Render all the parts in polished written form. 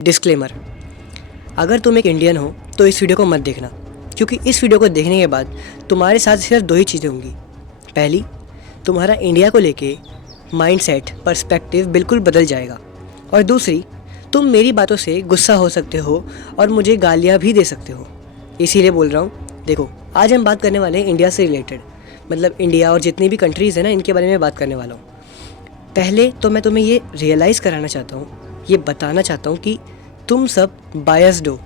Disclaimer, अगर तुम एक इंडियन हो तो इस वीडियो को मत देखना, क्योंकि इस वीडियो को देखने के बाद तुम्हारे साथ सिर्फ दो ही चीज़ें होंगी। पहली, तुम्हारा इंडिया को लेके माइंडसेट पर्सपेक्टिव बिल्कुल बदल जाएगा, और दूसरी, तुम मेरी बातों से गुस्सा हो सकते हो और मुझे गालियाँ भी दे सकते हो। इसीलिए बोल रहा हूँ। देखो, आज हम बात करने वाले हैं इंडिया से रिलेटेड, मतलब इंडिया और जितनी भी कंट्रीज़ हैं ना, इनके बारे में बात करने वाला हूँ। पहले तो मैं तुम्हें ये रियलाइज़ कराना चाहता हूँ, ये बताना चाहता हूँ कि तुम सब बायस्ड हो।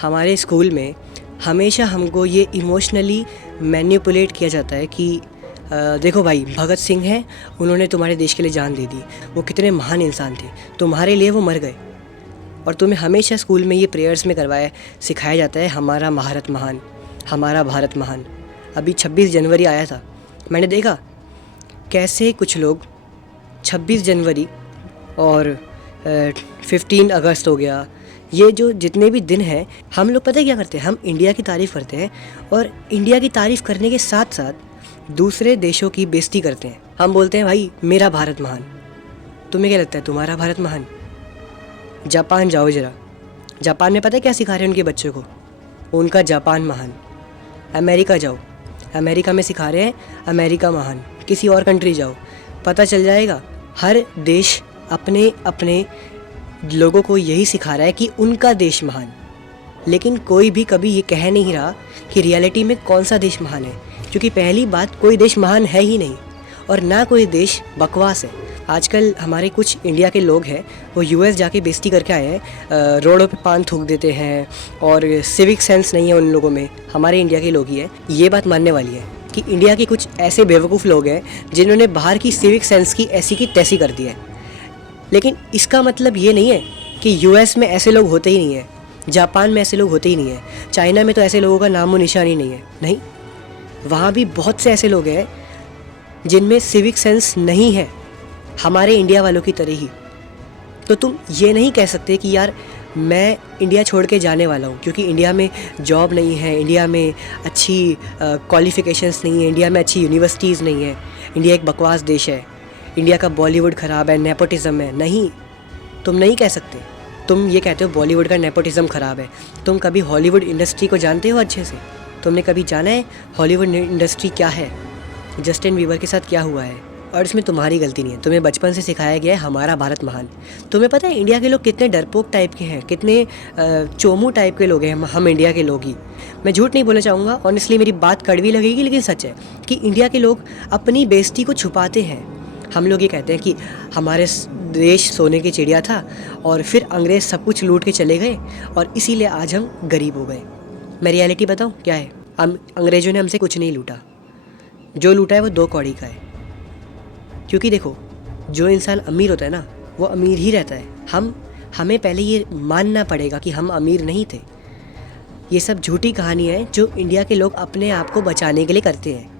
हमारे स्कूल में हमेशा हमको ये इमोशनली मैनिपुलेट किया जाता है कि देखो भाई, भगत सिंह हैं, उन्होंने तुम्हारे देश के लिए जान दे दी, वो कितने महान इंसान थे, तुम्हारे लिए वो मर गए। और तुम्हें हमेशा स्कूल में ये प्रेयर्स में सिखाया जाता है, हमारा भारत महान, हमारा भारत महान। अभी 26 जनवरी आया था, मैंने देखा कैसे कुछ लोग 26 जनवरी और 15 अगस्त हो गया, ये जो जितने भी दिन हैं, हम लोग पता है क्या करते हैं, हम इंडिया की तारीफ़ करते हैं, और इंडिया की तारीफ़ करने के साथ साथ दूसरे देशों की बेइज्जती करते हैं। हम बोलते हैं भाई मेरा भारत महान। तुम्हें क्या लगता है तुम्हारा भारत महान? जापान जाओ ज़रा, जापान में पता है क्या सिखा रहे हैं उनके बच्चों को? उनका जापान महान। अमेरिका जाओ, अमेरिका में सिखा रहे हैं अमेरिका महान। किसी और कंट्री जाओ, पता चल जाएगा हर देश अपने अपने लोगों को यही सिखा रहा है कि उनका देश महान। लेकिन कोई भी कभी ये कह नहीं रहा कि रियलिटी में कौन सा देश महान है, क्योंकि पहली बात, कोई देश महान है ही नहीं, और ना कोई देश बकवास है। आजकल हमारे कुछ इंडिया के लोग हैं, वो यूएस जाके बेइज्जती करके आए हैं, रोडों पे पान थूक देते हैं, और सिविक सेंस नहीं है उन लोगों में। हमारे इंडिया के लोग ही हैं, ये बात मानने वाली है कि इंडिया के कुछ ऐसे बेवकूफ़ लोग हैं जिन्होंने बाहर की सिविक सेंस की ऐसी की तैसी कर दी है। लेकिन इसका मतलब ये नहीं है कि यूएस में ऐसे लोग होते ही नहीं है, जापान में ऐसे लोग होते ही नहीं है, चाइना में तो ऐसे लोगों का नामो निशान ही नहीं है। नहीं, वहाँ भी बहुत से ऐसे लोग हैं जिनमें सिविक सेंस नहीं है, हमारे इंडिया वालों की तरह ही। तो तुम ये नहीं कह सकते कि यार मैं इंडिया छोड़ के जाने वाला हूँ क्योंकि इंडिया में जॉब नहीं है, इंडिया में अच्छी क्वालिफ़िकेशंस नहीं है, इंडिया में अच्छी यूनिवर्सिटीज़ नहीं है, इंडिया एक बकवास देश है, इंडिया का बॉलीवुड ख़राब है, नेपोटिज़म है। नहीं, तुम नहीं कह सकते। तुम ये कहते हो बॉलीवुड का नेपोटिज़म ख़राब है। तुम कभी हॉलीवुड इंडस्ट्री को जानते हो अच्छे से? तुमने कभी जाना है हॉलीवुड इंडस्ट्री क्या है, जस्टिन बीबर के साथ क्या हुआ है? और इसमें तुम्हारी गलती नहीं है, तुम्हें बचपन से सिखाया गया है हमारा भारत महान। तुम्हें पता है इंडिया के लोग कितने डरपोक टाइप के हैं, कितने चोमू टाइप के लोग हैं हम इंडिया के लोग ही। मैं झूठ नहीं बोलना चाहूँगा, ऑनेस्टली मेरी बात कड़वी लगेगी लेकिन सच है कि इंडिया के लोग अपनी बेइज्जती को छुपाते हैं। हम लोग ये कहते हैं कि हमारे देश सोने की चिड़िया था और फिर अंग्रेज़ सब कुछ लूट के चले गए और इसीलिए आज हम गरीब हो गए। मैं रियलिटी बताऊँ क्या है? अंग्रेज़ों ने हमसे कुछ नहीं लूटा, जो लूटा है वो 2 कौड़ी का है। क्योंकि देखो, जो इंसान अमीर होता है ना, वो अमीर ही रहता है। हमें पहले ये मानना पड़ेगा कि हम अमीर नहीं थे। ये सब झूठी कहानी है जो इंडिया के लोग अपने आप को बचाने के लिए करते हैं,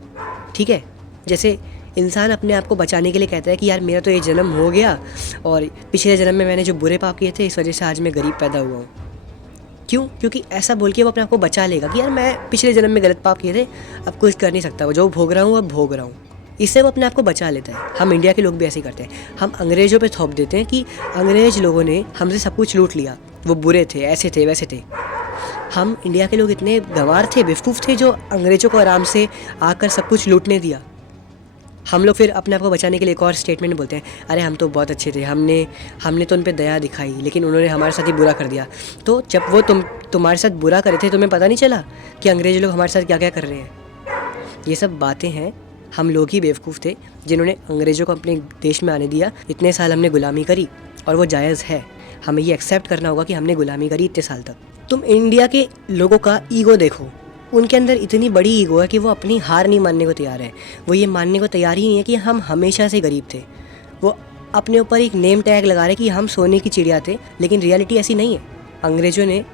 ठीक है? जैसे इंसान अपने आप को बचाने के लिए कहता है कि यार मेरा तो ये जन्म हो गया और पिछले जन्म में मैंने जो बुरे पाप किए थे, इस वजह से आज मैं गरीब पैदा हुआ हूँ। क्यों? क्योंकि ऐसा बोल के वो अपने आप को बचा लेगा कि यार मैं पिछले जन्म में गलत पाप किए थे, अब कुछ कर नहीं सकता, वो जो भोग रहा हूँ अब भोग रहा हूँ। इससे वो अपने आप को बचा लेता है। हम इंडिया के लोग भी ऐसे ही करते हैं। हम अंग्रेज़ों पे थोप देते हैं कि अंग्रेज़ लोगों ने हमसे सब कुछ लूट लिया, वो बुरे थे, ऐसे थे, वैसे थे। हम इंडिया के लोग इतने गंवार थे, बेवकूफ़ थे, जो अंग्रेज़ों को आराम से आकर सब कुछ लूटने दिया। हम लोग फिर अपने आप को बचाने के लिए एक और स्टेटमेंट बोलते हैं, अरे हम तो बहुत अच्छे थे, हमने तो उन पे दया दिखाई, लेकिन उन्होंने हमारे साथ ही बुरा कर दिया। तो जब वो तुम्हारे साथ बुरा करे थे, तुम्हें पता नहीं चला कि अंग्रेज़ लोग हमारे साथ क्या क्या कर रहे हैं? ये सब बातें हैं, हम लोग ही बेवकूफ़ थे जिन्होंने अंग्रेज़ों को अपने देश में आने दिया। इतने साल हमने गुलामी करी और वो जायज़ है, हमें ये एक्सेप्ट करना होगा कि हमने गुलामी करी इतने साल तक। तुम इंडिया के लोगों का ईगो देखो, उनके अंदर इतनी बड़ी ईगो है कि वो अपनी हार नहीं मानने को तैयार है। वो ये मानने को तैयार ही नहीं है कि हम हमेशा से गरीब थे। वो अपने ऊपर एक नेम टैग लगा रहे कि हम सोने की चिड़िया थे, लेकिन रियलिटी ऐसी नहीं है। अंग्रेज़ों ने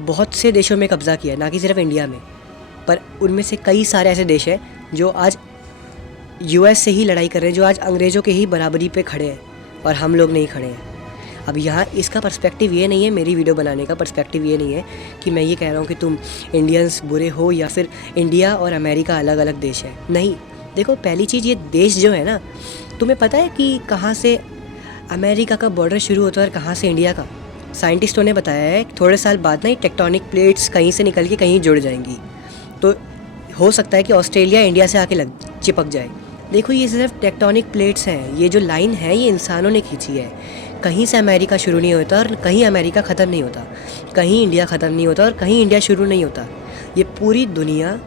बहुत से देशों में कब्ज़ा किया, ना कि सिर्फ इंडिया में, पर उनमें से कई सारे ऐसे देश हैं जो आज यूएस से ही लड़ाई कर रहे हैं, जो आज अंग्रेज़ों के ही बराबरी पे खड़े हैं, और हम लोग नहीं खड़े हैं। अब यहाँ इसका पर्सपेक्टिव ये नहीं है, मेरी वीडियो बनाने का पर्सपेक्टिव ये नहीं है कि मैं ये कह रहा हूँ कि तुम इंडियंस बुरे हो या फिर इंडिया और अमेरिका अलग अलग देश है। नहीं, देखो, पहली चीज़, ये देश जो है ना, तुम्हें पता है कि कहाँ से अमेरिका का बॉर्डर शुरू होता है और कहाँ से इंडिया का? साइंटिस्टों ने बताया है कि थोड़े साल बाद ना ये टेक्टोनिक प्लेट्स कहीं से निकल के कहीं जुड़ जाएंगी, तो हो सकता है कि ऑस्ट्रेलिया इंडिया से आके चिपक जाए। देखो ये सिर्फ टेक्टोनिक प्लेट्स हैं, ये जो लाइन है ये इंसानों ने खींची है। कहीं से अमेरिका शुरू नहीं होता और कहीं अमेरिका ख़त्म नहीं होता, कहीं इंडिया ख़त्म नहीं होता और कहीं इंडिया शुरू नहीं होता। ये पूरी दुनिया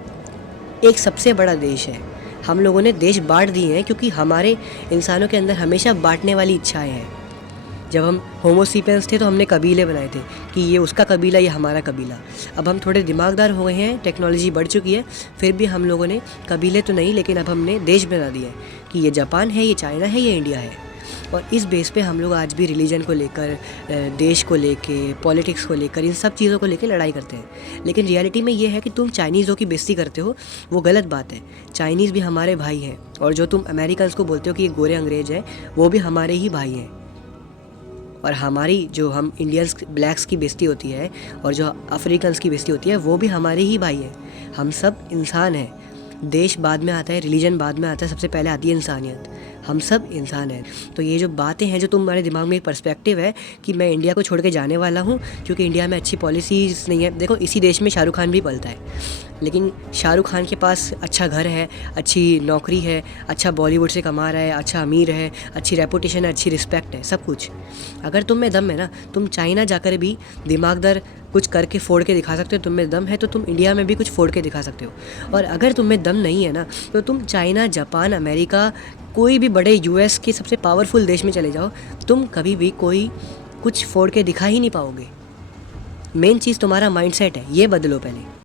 एक सबसे बड़ा देश है। हम लोगों ने देश बांट दिए हैं क्योंकि हमारे इंसानों के अंदर हमेशा बांटने वाली इच्छाएं हैं। जब हम होमोसेपियंस थे तो हमने कबीले बनाए थे कि ये उसका कबीला, ये हमारा कबीला। अब हम थोड़े दिमागदार हो गए हैं, टेक्नोलॉजी बढ़ चुकी है, फिर भी हम लोगों ने कबीले तो नहीं, लेकिन अब हमने देश बना दिया है कि ये जापान है, ये चाइना है, ये इंडिया है। और इस बेस पे हम लोग आज भी रिलीजन को लेकर, देश को लेके, पॉलिटिक्स को लेकर, इन सब चीज़ों को लेकर लड़ाई करते हैं। लेकिन रियलिटी में ये है कि तुम चाइनीज़ों की बेइज्जती करते हो, वो गलत बात है। चाइनीज़ भी हमारे भाई हैं, और जो तुम अमेरिकन्स को बोलते हो कि ये गोरे अंग्रेज हैं, वो भी हमारे ही भाई हैं। और हमारी जो हम इंडियंस ब्लैक्स की बेइज्जती होती है और जो अफ्रीकन्स की बेइज्जती होती है, वो भी हमारे ही भाई हैं। हम सब इंसान हैं। देश बाद में आता है, रिलीजन बाद में आता है, सबसे पहले आती है इंसानियत। हम सब इंसान हैं। तो ये जो बातें हैं, जो तुम्हारे दिमाग में एक पर्सपेक्टिव है कि मैं इंडिया को छोड़ के जाने वाला हूँ क्योंकि इंडिया में अच्छी पॉलिसीज़ नहीं है। देखो इसी देश में शाहरुख खान भी पलता है, लेकिन शाहरुख खान के पास अच्छा घर है, अच्छी नौकरी है, अच्छा बॉलीवुड से कमा रहा है, अच्छा अमीर है, अच्छी रेपुटेशन है, अच्छी रिस्पेक्ट है, सब कुछ। अगर तुम में दम है ना, तुम चाइना जाकर भी दिमागदार कुछ करके फोड़ के दिखा सकते हो। तुम में दम है तो तुम इंडिया में भी कुछ फोड़ के दिखा सकते हो। और अगर तुम में दम नहीं है ना, तो तुम चाइना, जापान, अमेरिका, कोई भी बड़े यूएस के सबसे पावरफुल देश में चले जाओ, तुम कभी भी कोई कुछ फोड़ के दिखा ही नहीं पाओगे। मेन चीज़ तुम्हारा माइंडसेट है, ये बदलो पहले।